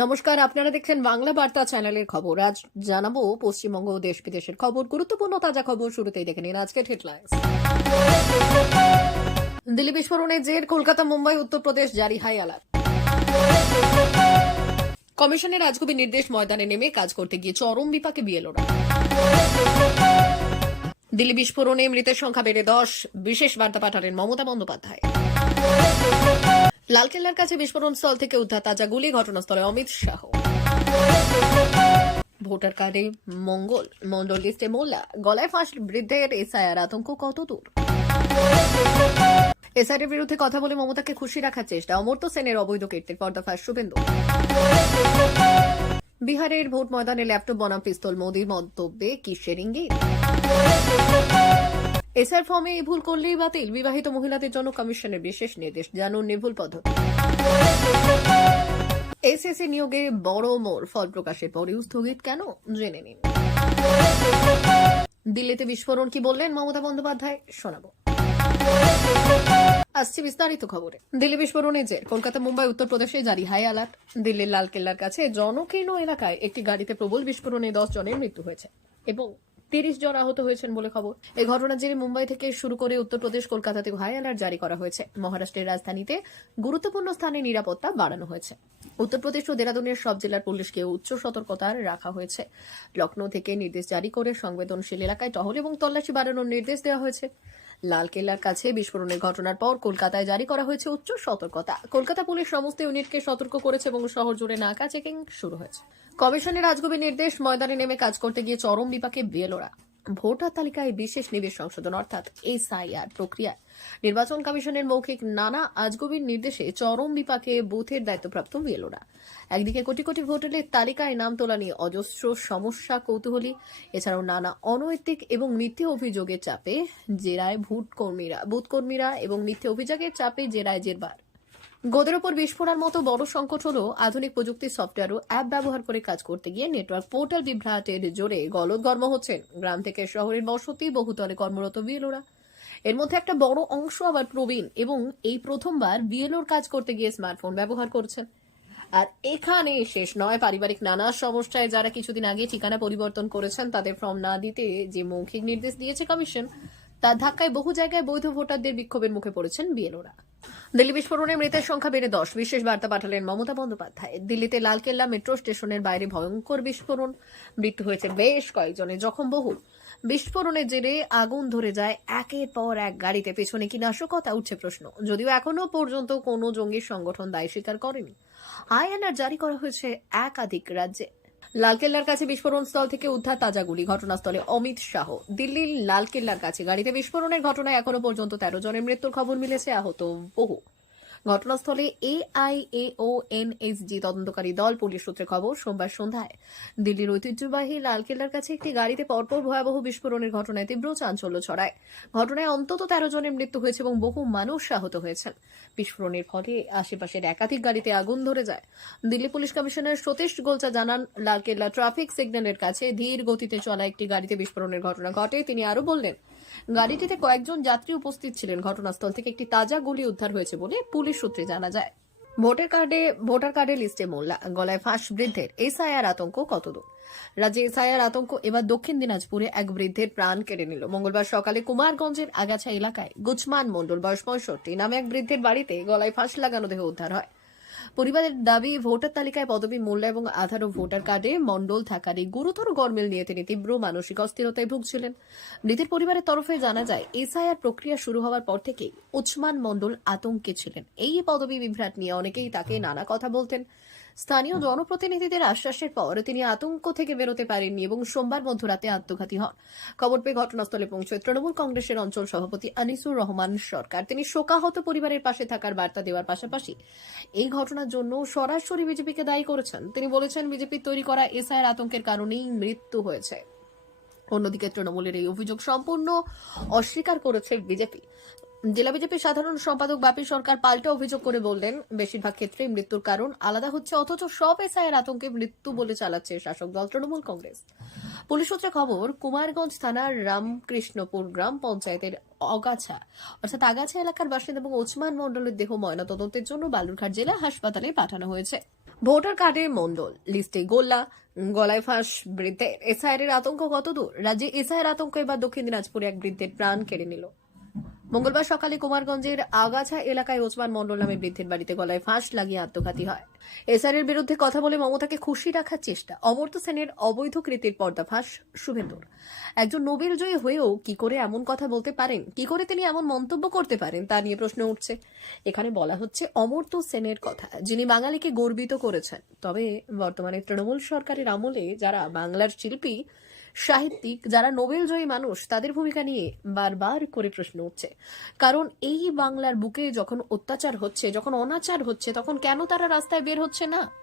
নমস্কার, আপনারা দেখছেন বাংলা বার্তা চ্যানেলের খবর। আজ জানাব পশ্চিমবঙ্গ ও দেশ বিদেশের খবর, গুরুত্বপূর্ণ তাজা খবর শুরুতেই দেখে নিন আজকের হেডলাইন্স দিল্লি বিস্ফোরণে জের, কলকাতা, মুম্বাই, উত্তরপ্রদেশ, জারি হাই অ্যালার্ট কমিশনের রাজকবি নির্দেশ ময়দানে নেমে কাজ করতে গিয়ে চরম বিপাকে বিয়েলোরা দিল্লি বিস্ফোরণে মৃতের সংখ্যা বেড়ে দশ, বিশেষ বার্তা পাঠালেন মমতা বন্দ্যোপাধ্যায়। লালকেল্লার কাছে বিস্ফোরণ স্থল থেকে উদ্ধার তাজা গুলি, ঘটনাস্থলে অমিত শাহ। ভোটার কার্ডে মঙ্গল, মন্ডল লিস্টে মোল্লা। গলায় ফাঁস বৃদ্ধের এসআইআর আতঙ্ক কত দূর? এসআইআর বিরুদ্ধে কথা বলে মমতাকে খুশি রাখার চেষ্টা। অমর্ত সেনের অবৈধ কীর্তির পর্দাফাঁস শুভেন্দু। বিহারের ভোট ময়দানে ল্যাপটপ, বনাম, পিস্তল মোদীর মন্তব্যে কিসের ইঙ্গিত? এসআর ফর্মে এই ভুল করলেই বাতিল। বিবাহিত মহিলাদের জন্য কমিশনের বিশেষ নির্দেশ, জানুন নির্ভুল পদ্ধতি। এসএসসি নিয়োগে বড় মোড়, ফল প্রকাশের পরেও স্থগিত কেন? জেনে নিন। দিল্লিতে বিস্ফোরণ কি বললেন মমতা বন্দ্যোপাধ্যায়? শোনাবো। আসছে বিস্তারিত খবরে। দিল্লি বিস্ফোরণে জের, কলকাতা, মুম্বাই, উত্তরপ্রদেশে জারি হাই অ্যালার্ট। দিল্লির লালকেল্লার কাছে জনকীর্ণ এলাকায় একটি গাড়িতে প্রবল বিস্ফোরণে দশ জনের মৃত্যু হয়েছে। এবং তিরিশ জন আহত হয়েছেন বলে খবর। এই ঘটনার জেরে মুম্বাই থেকে শুরু করে উত্তরপ্রদেশ কলকাতাতে হাই অ্যালার্ট জারি করা হয়েছে। মহারাষ্ট্রের রাজধানীতে গুরুত্বপূর্ণ স্থানে নিরাপত্তা বাড়ানো হয়েছে। উত্তরপ্রদেশ ও দেরাদুনের সব জেলার পুলিশকে উচ্চ সতর্কতার রাখা হয়েছে। লখনৌ থেকে নির্দেশ জারি করে সংবেদনশীল এলাকায় টহল এবং তল্লাশি বাড়ানোর নির্দেশ দেওয়া হয়েছে। লালকেল্লার কাছে বিস্ফোরণের ঘটনার পর কলকাতায় জারি করা হয়েছে উচ্চ সতর্কতা। কলকাতা পুলিশ সমস্ত ইউনিটকে সতর্ক করেছে এবং শহর জুড়ে নাকা চেকিং শুরু হয়েছে। কমিশনের রাজগবি নির্দেশ, ময়দানে নেমে কাজ করতে গিয়ে চরম বিপাকে বিএলওরা। ভোটার তালিকায় বিশেষ নিবেশ সংশোধন, অর্থাৎ এসআইআর প্রক্রিয়া নির্বাচন কমিশনের মৌখিক নানা আজগবির নির্দেশে চরম বিপাকে বুথের দায়িত্বপ্রাপ্ত বিএলওরা। একদিকে কোটি কোটি ভোটারের তালিকায় নাম তোলা নিয়ে অজস্র সমস্যা, কৌতূহলী। এছাড়াও নানা অনৈতিক এবং মিথ্যে অভিযোগের চাপে জেরায় ভোট কর্মীরা বুথ কর্মীরা এবং মিথ্যে অভিযোগের চাপে জেরায় জেরবার। গোদের ওপর বিস্ফোরণ মতো বড় সংকট হলো আধুনিক প্রযুক্তির সফটওয়্যার ও অ্যাপ ব্যবহার করে কাজ করতে গিয়ে নেটওয়ার্ক পোর্টাল বিভ্রাটের জোরে গলদগর্ম হচ্ছেন গ্রাম থেকে শহরের বসতি বহুতলে কর্মরত বিএলওরা। এর মধ্যে একটা বড় অংশ আবার প্রবীণ এবং এই প্রথমবার বিএলওর কাজ করতে গিয়ে স্মার্টফোন ব্যবহার করছেন। আর এখানে শেষ নয়। পারিবারিক নানা সমস্যায় যারা কিছুদিন আগে ঠিকানা পরিবর্তন করেছেন, তাদের ফর্ম না দিতে যে মৌখিক নির্দেশ দিয়েছে কমিশন, তার ধাক্কায় বহু জায়গায় বৈধ ভোটারদের বিক্ষোভের মুখে পড়েছেন বিএলওরা। দিল্লি বিস্ফোরণে মৃতের সংখ্যা বেড়ে দশ। বিশেষ বার্তা পাঠালেন মমতা বন্দ্যোপাধ্যায়। দিল্লিতে লালকেল্লা মেট্রো স্টেশনের বাইরে ভয়ঙ্কর বিস্ফোরণ। মৃত্যু হয়েছে বেশ কয়েকজনের জখম বহু বিস্ফোরণের জেরে আগুন ধরে যায় একের পর এক গাড়িতে। পেছনে কি নাশকতা? উঠছে প্রশ্ন। যদিও এখনও পর্যন্ত কোনো জঙ্গি সংগঠন দায় স্বীকার করেনি। আইএনআর জারি করা হয়েছে একাধিক রাজ্যে। লালকেল্লার কাছে বিস্ফোরণ স্থল থেকে উদ্ধার তাজা গুলি। ঘটনাস্থলে অমিত শাহ। দিল্লির লালকেল্লার কাছে গাড়িতে বিস্ফোরণের ঘটনায় এখনও পর্যন্ত তেরো জনের মৃত্যুর খবর মিলেছে। আহত বহু। ঘটনাস্থলে এআইএও এনএসজি তদন্তকারী দল পুলিশ সূত্রে খবর, সোমবার সন্ধ্যায় দিল্লির ঐতিহ্যবাহী লালকেল্লার কাছে একটি গাড়িতে পরপর ভয়াবহ বিস্ফোরণের ঘটনায় তীব্র চাঞ্চল্য ছড়ায়। ঘটনায় অন্তত তেরো জনের মৃত্যু হয়েছে এবং বহু মানুষ আহত হয়েছেন। বিস্ফোরণের ফলে আশেপাশের একাধিক গাড়িতে আগুন ধরে যায়। দিল্লি পুলিশ কমিশনার সতীশ গোলচা জানান, লালকেল্লা ট্রাফিক সিগন্যালের কাছে ধীর গতিতে চলা একটি গাড়িতে বিস্ফোরণের ঘটনা ঘটে। তিনি আরও বললেন গাড়িটিতে কয়েকজন যাত্রী উপস্থিত ছিলেন। ঘটনাস্থল থেকে একটি তাজা গুলি উদ্ধার হয়েছে বলে পুলিশ সূত্রে জানা যায়। ভোটার কার্ডে, ভোটার কার্ডের লিস্টে মোল্লা। গলায় ফাঁস বৃদ্ধের এসআইআর আতঙ্ক কতদূর? রাজ্যে এসআইআর আতঙ্ক, এবার দক্ষিণ দিনাজপুরে এক বৃদ্ধের প্রাণ কেড়ে নিল। মঙ্গলবার সকালে কুমারগঞ্জের আগাছা এলাকায় গুচমান মণ্ডল, বয়স পঁয়ষট্টি, নামে এক বৃদ্ধের বাড়িতে গলায় ফাঁস লাগানো দেহ উদ্ধার হয়। পরিবারের দাবি, ভোটার তালিকায় পদবী মূল্য এবং আধার ও ভোটার কার্ডে মন্ডল থাকার এই গুরুতর গরমিল নিয়ে তিনি তীব্র মানসিক অস্থিরতায় ভুগছিলেন। মৃতের পরিবারের তরফে জানা যায়, এসআইআর প্রক্রিয়া শুরু হওয়ার পর থেকেই উচমান মণ্ডল আতঙ্কে ছিলেন। এই পদবী বিভ্রাট নিয়ে অনেকেই তাকে নানা কথা বলতেন। স্থানীয় জনপ্রতিনিধিদের আশ্বাসের পর তিনি আতঙ্ক থেকে বেরোতে পারেননি এবং সোমবার মধ্যরাতে আত্মঘাতী হন। খবর পেয়ে ঘটনাস্থলে পৌঁছয় তৃণমূল কংগ্রেসের অঞ্চল সভাপতি আনিসুর রহমান সরকার। তিনি শোকাহত পরিবারের পাশে থাকার বার্তা দেওয়ার পাশাপাশি এই ঘটনার জন্য সরাসরি বিজেপিকে দায়ী করেছেন। তিনি বলেছেন বিজেপির তৈরি করা এসআইয়ের আতঙ্কের কারণেই মৃত্যু হয়েছে। অন্যদিকে তৃণমূলের এই অভিযোগ সম্পূর্ণ অস্বীকার করেছে বিজেপি। জেলা বিজেপির সাধারণ সম্পাদক বাপি সরকার পাল্টা অভিযোগ করে বললেন, বেশিরভাগ ক্ষেত্রে মৃত্যুর কারণ আলাদা হচ্ছে, অথচ সব এসআইয়ের আতঙ্কে মৃত্যু বলে চালাচ্ছে শাসক দল তৃণমূল কংগ্রেস। পুলিশ সূত্রে খবর, কুমারগঞ্জ থানার রামকৃষ্ণপুর গ্রাম পঞ্চায়েতের অগাছা, অর্থাৎ আগাছা এলাকার বাসিন্দা এবং ওসমান মণ্ডলের দেহ ময়নাতদন্তের জন্য বালুরঘাট জেলা হাসপাতালে পাঠানো হয়েছে। ভোটার কার্ডে মন্ডল লিস্টে গোল্লা, গলায় ফাঁস বৃদ্ধের। এসআইয়ের আতঙ্ক কত দূর রাজ্যে এসআইয়ের আতঙ্ক এবার দক্ষিণ দিনাজপুরে এক বৃদ্ধের প্রাণ কেড়ে নিল। মঙ্গলবার সকালে কুমারগঞ্জের আগাছা এলাকায় ওসমান মন্ডল নামে বৃদ্ধের বাড়িতে গলায় ফাঁস লাগিয়ে আত্মঘাতী হয়। এসআরের বিরুদ্ধে কথা বলে মমতাকে খুশি রাখার চেষ্টা। অমর্ত্য সেনের অবৈধ কৃতির পর্দাফাঁস শুভেন্দুর। একজন নোবেল জয়ী হয়েও কি করে এমন কথা বলতে পারেন? কি করে তিনি এমন মন্তব্য করতে পারেন? তা নিয়ে প্রশ্ন উঠছে। এখানে বলা হচ্ছে অমর্ত্য সেনের কথা, যিনি বাঙালিকে গর্বিত করেছেন। তবে বর্তমানে তৃণমূল সরকারের আমলে যারা বাংলার শিল্পী সাহিত্যিক যারা নোবেল জয়ী মানুষ, তাদের ভূমিকা নিয়ে বারবার করে প্রশ্ন উঠছে। কারণ এই বাংলার বুকে যখন অত্যাচার হচ্ছে, যখন অনাচার হচ্ছে, তখন কেন তারা রাস্তায় বের হচ্ছে না?